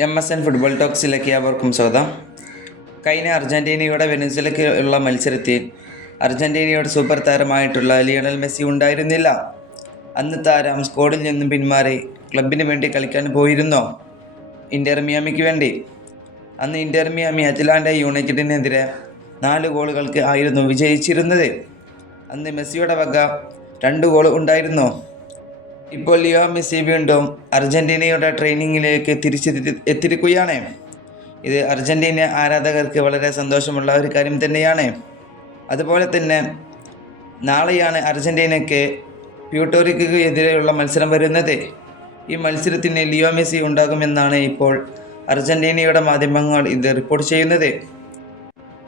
M S N football ടോക്സിലേക്ക് അവർക്കും സ്വാഗതം. കഴിഞ്ഞ അർജന്റീനയുടെ വെനസ്വലയ്ക്ക് മത്സരത്തിൽ അർജന്റീനയുടെ സൂപ്പർ താരമായിട്ടുള്ള ലിയണൽ മെസ്സി ഉണ്ടായിരുന്നില്ല. അന്ന് താരം സ്കോഡിൽ നിന്നും പിന്മാറി ക്ലബിന് വേണ്ടി കളിക്കാൻ പോയിരുന്നോ. ഇന്റർ മിയാമിക്ക് വേണ്ടി. അന്ന് ഇന്റർ മിയാമി അറ്റ്ലാന്റ യുണൈറ്റഡിനെതിരെ നാല് ഗോളുകൾക്ക് ആയിരുന്നു വിജയിച്ചിരുന്നത്. അന്ന് മെസ്സിയുടെ വക രണ്ട് ഗോൾ ഉണ്ടായിരുന്നു. ഇപ്പോൾ ലിയോ മെസ്സി വീണ്ടും അർജന്റീനയുടെ ട്രെയിനിങ്ങിലേക്ക് തിരിച്ചെത്തി എത്തിരിക്കുകയാണ് ഇത് അർജന്റീന ആരാധകർക്ക് വളരെ സന്തോഷമുള്ള ഒരു കാര്യം തന്നെയാണ്. അതുപോലെ തന്നെ നാളെയാണ് അർജന്റീനയ്ക്ക് പ്യൂട്ടോറിക്കു എതിരെയുള്ള മത്സരം വരുന്നത്. ഈ മത്സരത്തിന് ലിയോ മെസ്സി ഉണ്ടാകുമെന്നാണ് ഇപ്പോൾ അർജന്റീനയുടെ മാധ്യമങ്ങൾ ഇത് റിപ്പോർട്ട് ചെയ്യുന്നത്.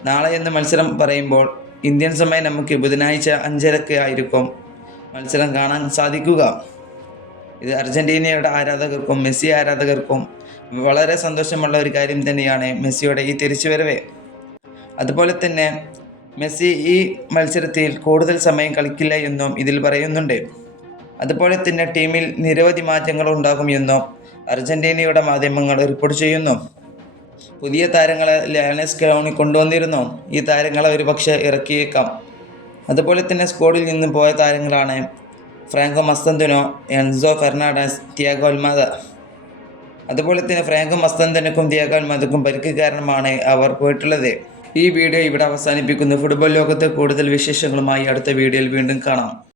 നാളെ എന്ന മത്സരം പറയുമ്പോൾ ഇന്ത്യൻ സമയം നമുക്ക് ബുധനാഴ്ച അഞ്ചരക്ക് ആയിരിക്കും മത്സരം കാണാൻ സാധിക്കുക. ഇത് അർജന്റീനയുടെ ആരാധകർക്കും മെസ്സി ആരാധകർക്കും വളരെ സന്തോഷമുള്ള ഒരു കാര്യം തന്നെയാണ് മെസ്സിയുടെ ഈ തിരിച്ചുവരവ്. അതുപോലെ തന്നെ മെസ്സി ഈ മത്സരത്തിൽ കൂടുതൽ സമയം കളിക്കില്ല എന്നും ഇതിൽ പറയുന്നുണ്ട്. അതുപോലെ തന്നെ ടീമിൽ നിരവധി മാറ്റങ്ങൾ ഉണ്ടാകുമെന്നും അർജന്റീനയുടെ മാധ്യമങ്ങൾ റിപ്പോർട്ട് ചെയ്യുന്നു. പുതിയ താരങ്ങളെ ലയണസ് ഗ്രൗണ്ടിൽ കൊണ്ടുവന്നിരുന്നു. ഈ താരങ്ങളെ ഒരുപക്ഷെ ഇറക്കിയേക്കാം. അതുപോലെ തന്നെ സ്ക്വാഡിൽ നിന്ന് പോയ താരങ്ങളാണ് Franco Mastantuono Enzo Fernandez Thiago Almada. അതുപോലെ തന്നെ ഫ്രാങ്കോ മസ്തന്തനക്കും തിയാഗോ അൽമാദക്കും പരിക്ക് കാരണമാണ് അവർ പോയിട്ടുള്ളത്. ഈ വീഡിയോ ഇവിടെ അവസാനിപ്പിക്കുന്നു. ഫുട്ബോൾ ലോകത്തെ കൂടുതൽ വിശേഷങ്ങളുമായി അടുത്ത വീഡിയോയിൽ വീണ്ടും കാണാം.